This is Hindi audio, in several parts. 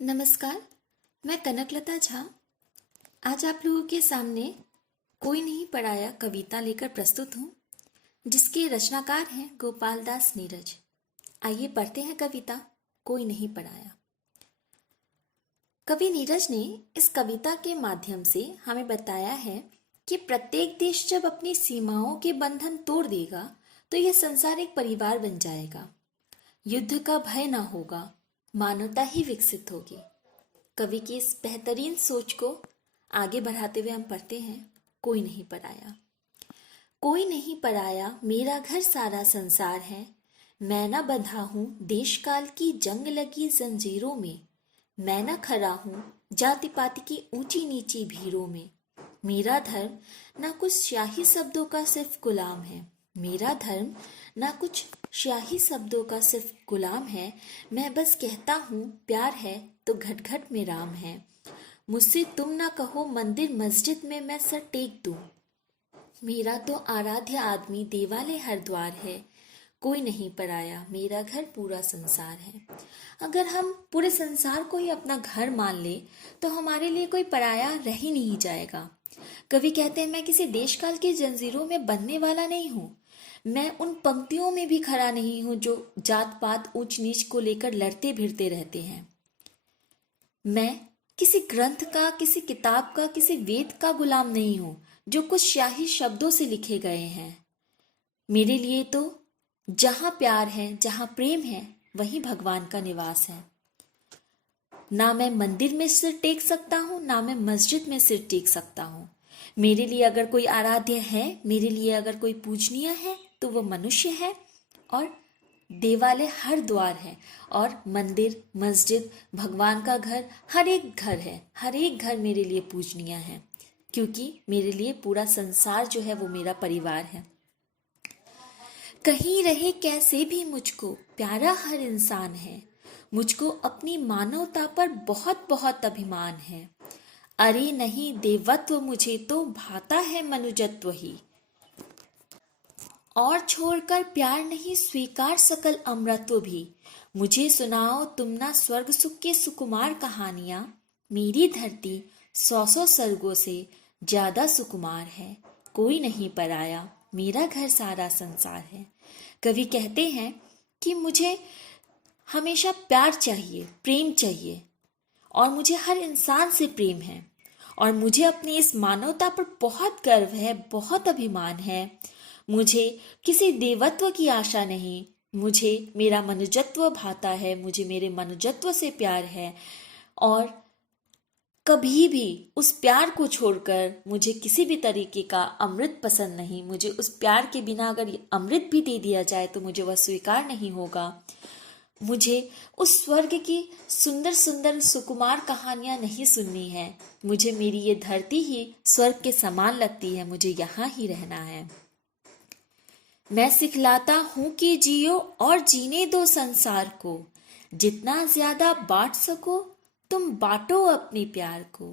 नमस्कार। मैं कनकलता झा आज आप लोगों के सामने कोई नहीं पराया कविता लेकर प्रस्तुत हूँ, जिसके रचनाकार हैं गोपाल दास नीरज। आइए पढ़ते हैं कविता कोई नहीं पराया। कवि नीरज ने इस कविता के माध्यम से हमें बताया है कि प्रत्येक देश जब अपनी सीमाओं के बंधन तोड़ देगा तो यह संसार एक परिवार बन जाएगा। युद्ध का भय ना होगा, मानवता ही विकसित होगी। कवि की इस बेहतरीन सोच को आगे बढ़ाते हुए हम पढ़ते हैं कोई नहीं पराया। कोई नहीं पराया, मेरा घर सारा संसार है। मैं न बंधा हूँ देश काल की जंग लगी जंजीरों में। मैं न खड़ा हूँ जाति पाति की ऊंची नीची भीड़ों में। मेरा धर्म ना कुछ स्याही शब्दों का सिर्फ गुलाम है। मेरा धर्म ना कुछ स्याही शब्दों का सिर्फ गुलाम है। मैं बस कहता हूँ प्यार है तो घट घट में राम है। मुझसे तुम ना कहो मंदिर मस्जिद में मैं सर टेक दूं। मेरा तो आराध्य आदमी देवालय हर द्वार है। कोई नहीं पराया, मेरा घर पूरा संसार है। अगर हम पूरे संसार को ही अपना घर मान ले तो हमारे लिए कोई पराया रह ही नहीं जाएगा। कवि कहते हैं, मैं किसी देश काल की जंजीरों में बंधने वाला नहीं हूँ। मैं उन पंक्तियों में भी खड़ा नहीं हूं जो जात पात ऊंच नीच को लेकर लड़ते भिड़ते रहते हैं। मैं किसी ग्रंथ का, किसी किताब का, किसी वेद का गुलाम नहीं हूं जो कुछ स्याही शब्दों से लिखे गए हैं। मेरे लिए तो जहां प्यार है, जहां प्रेम है, वहीं भगवान का निवास है। ना मैं मंदिर में सिर टेक सकता हूँ, ना मैं मस्जिद में सिर टेक सकता हूँ। मेरे लिए अगर कोई आराध्य है, मेरे लिए अगर कोई पूजनीय है तो वो मनुष्य है। और देवालय हर द्वार है, और मंदिर, मस्जिद, भगवान का घर, हर एक घर है। हर एक घर मेरे लिए पूजनीय है, क्योंकि मेरे लिए पूरा संसार जो है वो मेरा परिवार है। कहीं रहे कैसे भी मुझको प्यारा हर इंसान है। मुझको अपनी मानवता पर बहुत बहुत अभिमान है। अरे नहीं देवत्व मुझे तो भाता है मनुजत्व ही। और छोड़कर प्यार नहीं स्वीकार सकल अमृत्व भी। मुझे सुनाओ तुम ना स्वर्ग सुख के सुकुमार कहानियां। मेरी धरती 100 सर्गों से ज्यादा सुकुमार है। कोई नहीं पराया, मेरा घर सारा संसार है। कवि कहते हैं कि मुझे हमेशा प्यार चाहिए, प्रेम चाहिए, और मुझे हर इंसान से प्रेम है, और मुझे अपनी इस मानवता पर बहुत गर्व है, बहुत अभिमान है। मुझे किसी देवत्व की आशा नहीं, मुझे मेरा मनुजत्व भाता है, मुझे मेरे मनुजत्व से प्यार है। और कभी भी उस प्यार को छोड़कर मुझे किसी भी तरीके का अमृत पसंद नहीं। मुझे उस प्यार के बिना अगर अमृत भी दे दिया जाए तो मुझे वह स्वीकार नहीं होगा। मुझे उस स्वर्ग की सुंदर सुंदर सुकुमार कहानियां नहीं सुननी है। मुझे मेरी ये धरती ही स्वर्ग के समान लगती है, मुझे यहाँ ही रहना है। मैं सिखलाता हूँ कि जियो और जीने दो संसार को। जितना ज्यादा बांट सको तुम बांटो अपने प्यार को।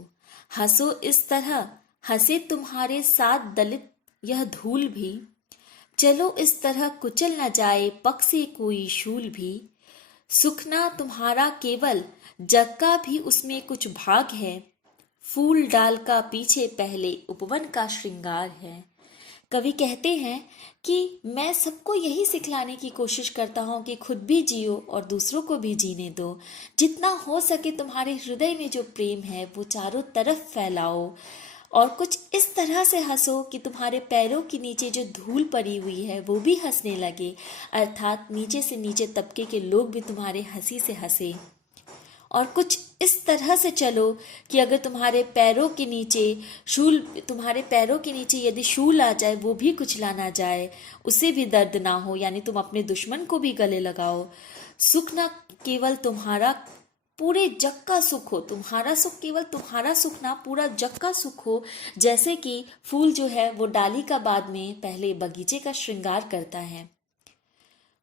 हंसो इस तरह हंसे तुम्हारे साथ दलित यह धूल भी। चलो इस तरह कुचल न जाए पग से कोई शूल भी। सुख ना तुम्हारा केवल जग का भी उसमें कुछ भाग है। फूल डाल का पीछे पहले उपवन का श्रृंगार है। कवि कहते हैं कि मैं सबको यही सिखलाने की कोशिश करता हूँ कि खुद भी जियो और दूसरों को भी जीने दो। जितना हो सके तुम्हारे हृदय में जो प्रेम है वो चारों तरफ फैलाओ, और कुछ इस तरह से हंसो कि तुम्हारे पैरों के नीचे जो धूल पड़ी हुई है वो भी हंसने लगे, अर्थात नीचे से नीचे तबके के लोग भी तुम्हारे हंसी से हंसे। और कुछ इस तरह से चलो कि अगर तुम्हारे पैरों के नीचे यदि शूल आ जाए, वो भी कुचला ना जाए, उसे भी दर्द ना हो, यानी तुम अपने दुश्मन को भी गले लगाओ। सुख ना केवल तुम्हारा पूरे जग का सुख हो, तुम्हारा सुख केवल तुम्हारा सुख ना पूरा जग का सुख हो। जैसे कि फूल जो है वो डाली का बाद में पहले बगीचे का श्रृंगार करता है।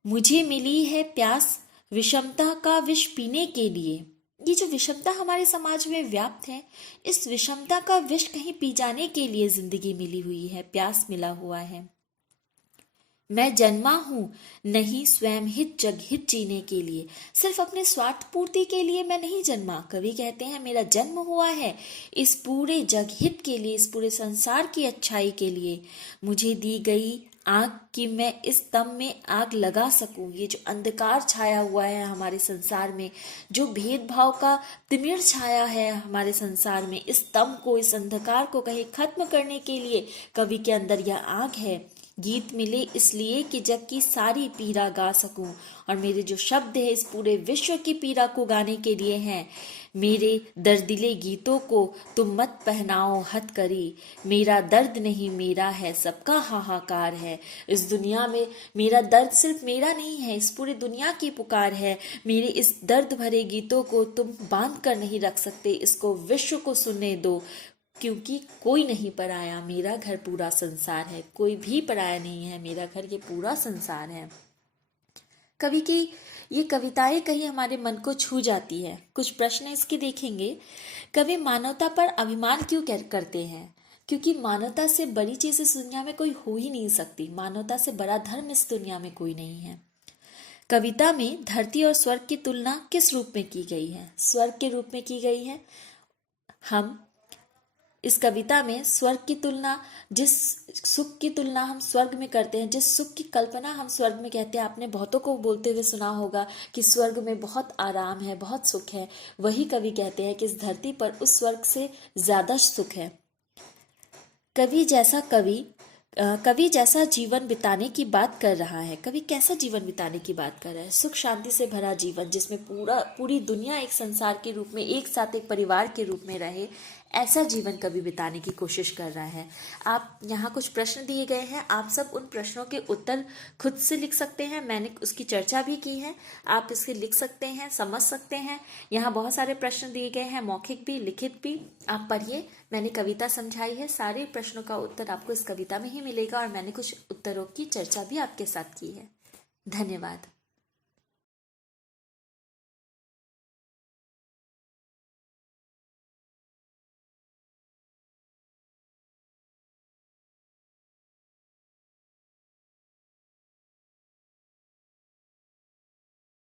मुझे मिली है प्यास विषमता का विष पीने के लिए। ये जो विषमता हमारे समाज में व्याप्त है, इस विषमता का विष कहीं पी जाने के लिए जिंदगी मिली हुई है, प्यास मिला हुआ है। मैं जन्मा हूं नहीं स्वयं हित जग हित जीने के लिए, सिर्फ अपने स्वार्थ पूर्ति के लिए मैं नहीं जन्मा। कवि कहते हैं मेरा जन्म हुआ है इस पूरे जग हित के लिए, इस पूरे संसार की अच्छाई के लिए। मुझे दी गई आग कि मैं इस तम में आग लगा सकूं। ये जो अंधकार छाया हुआ है हमारे संसार में, जो भेदभाव का तिमिर छाया है हमारे संसार में, इस तम को, इस अंधकार को कहीं खत्म करने के लिए कवि के अंदर यह आग है। गीत मिले इसलिए कि जग की सारी पीड़ा गा सकूं, और मेरे जो शब्द है इस पूरे विश्व की पीड़ा को गाने के लिए हैं। मेरे दर्दिले गीतों को तुम मत पहनाओ हथकरी, मेरा दर्द नहीं मेरा है सबका हाहाकार है। इस दुनिया में मेरा दर्द सिर्फ मेरा नहीं है, इस पूरी दुनिया की पुकार है। मेरे इस दर्द भरे गीतों को तुम बांध कर नहीं रख सकते, इसको विश्व को सुनने दो, क्योंकि कोई नहीं पराया, मेरा घर पूरा संसार है। कोई भी पराया नहीं है, मेरा घर ये पूरा संसार है। कवि की ये कविताएं कहीं हमारे मन को छू जाती है। कुछ प्रश्न इसके देखेंगे। कवि मानवता पर अभिमान क्यों करते हैं? क्योंकि मानवता से बड़ी चीज इस दुनिया में कोई हो ही नहीं सकती। मानवता से बड़ा धर्म इस दुनिया में कोई नहीं है। कविता में धरती और स्वर्ग की तुलना किस रूप में की गई है? स्वर्ग के रूप में की गई है। हम इस कविता में स्वर्ग की तुलना, जिस सुख की तुलना हम स्वर्ग में करते हैं, जिस सुख की कल्पना हम स्वर्ग में कहते हैं, आपने बहुतों को बोलते हुए सुना होगा कि स्वर्ग में बहुत आराम है, बहुत सुख है। वही कवि कहते हैं कि इस धरती पर उस स्वर्ग से ज्यादा सुख है। कवि जैसा जीवन बिताने की बात कर रहा है। कवि कैसा जीवन बिताने की बात कर रहा है? सुख शांति से भरा जीवन, जिसमें पूरी दुनिया एक संसार के रूप में, एक साथ एक परिवार के रूप में रहे, ऐसा जीवन कवि बिताने की कोशिश कर रहा है। आप यहाँ कुछ प्रश्न दिए गए हैं, आप सब उन प्रश्नों के उत्तर खुद से लिख सकते हैं। मैंने उसकी चर्चा भी की है, आप इसके लिख सकते हैं, समझ सकते हैं। यहाँ बहुत सारे प्रश्न दिए गए हैं, मौखिक भी लिखित भी। आप पढ़िए, मैंने कविता समझाई है, सारे प्रश्नों का उत्तर आपको इस कविता में ही मिलेगा, और मैंने कुछ उत्तरों की चर्चा भी आपके साथ की है। धन्यवाद।